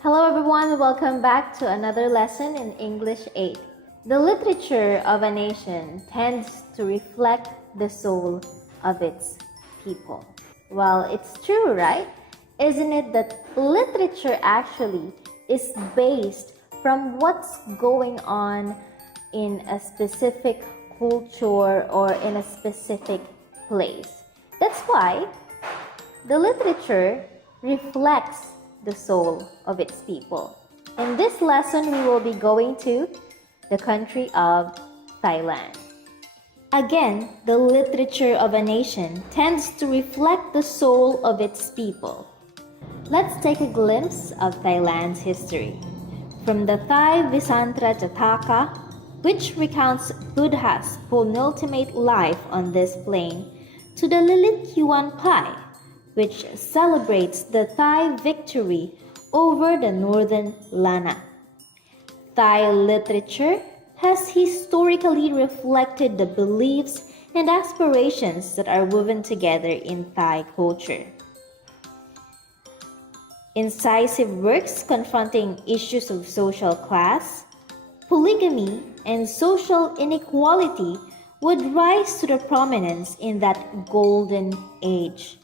Hello everyone, welcome back to another lesson in English 8. The literature of a nation tends to reflect the soul of its people. Well, it's true, right? Isn't it that literature actually is based from what's going on in a specific culture or in a specific place? That's why the literature reflects the soul of its people. In this lesson, we will be going to the country of Thailand. Again, the literature of a nation tends to reflect the soul of its people. Let's take a glimpse of Thailand's history. From the Thai Visantra Jataka, which recounts Buddha's penultimate life on this plane, to the Lilit Yuan Pai, which celebrates the Thai victory over the northern Lana. Thai literature has historically reflected the beliefs and aspirations that are woven together in Thai culture. Incisive works confronting issues of social class, polygamy, and social inequality would rise to the prominence in that golden age.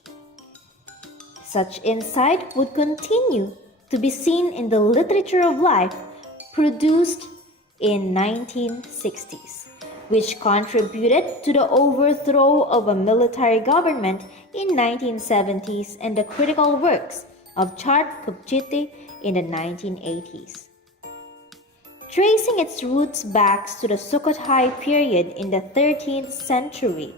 Such insight would continue to be seen in the literature of life produced in 1960s, which contributed to the overthrow of a military government in 1970s and the critical works of Chart Kupchiti in the 1980s. Tracing its roots back to the Sukhothai period in the 13th century,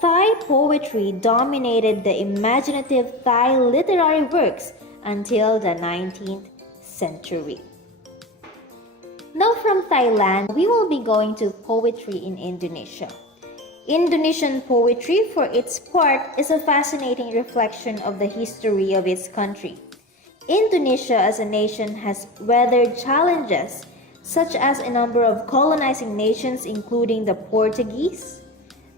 Thai poetry dominated the imaginative Thai literary works until the 19th century. Now from Thailand, we will be going to poetry in Indonesia. Indonesian poetry, for its part, is a fascinating reflection of the history of its country. Indonesia as a nation has weathered challenges such as a number of colonizing nations including the Portuguese,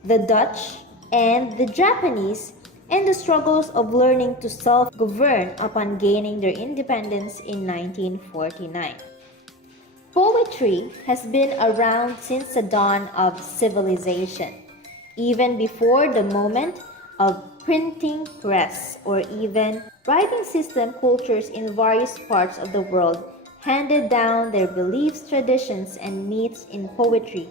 the Dutch, and the Japanese, and the struggles of learning to self-govern upon gaining their independence in 1949. Poetry has been around since the dawn of civilization, even before the moment of printing press or even writing system. Cultures in various parts of the world handed down their beliefs, traditions, and myths in poetry,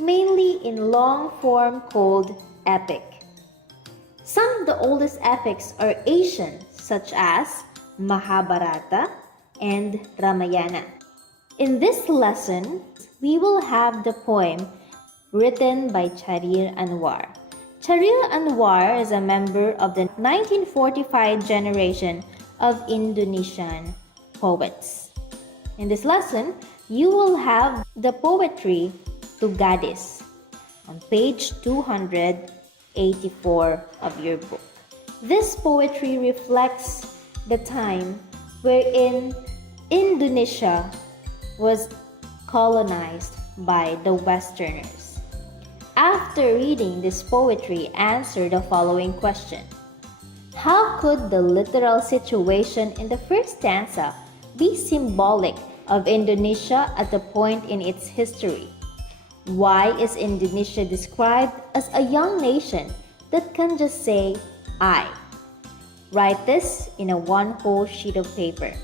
mainly in long form called epic. Some of the oldest epics are Asian, such as Mahabharata and Ramayana. In this lesson, we will have the poem written by Charir Anwar. Charir Anwar is a member of the 1945 generation of Indonesian poets. In this lesson, you will have the poetry to Gadis on page 284 of your book. This poetry reflects the time wherein Indonesia was colonized by the Westerners. After reading this poetry, answer the following question. How could the literal situation in the first stanza be symbolic of Indonesia at the point in its history? Why is Indonesia described as a young nation that can just say, I? Write this in a one whole sheet of paper.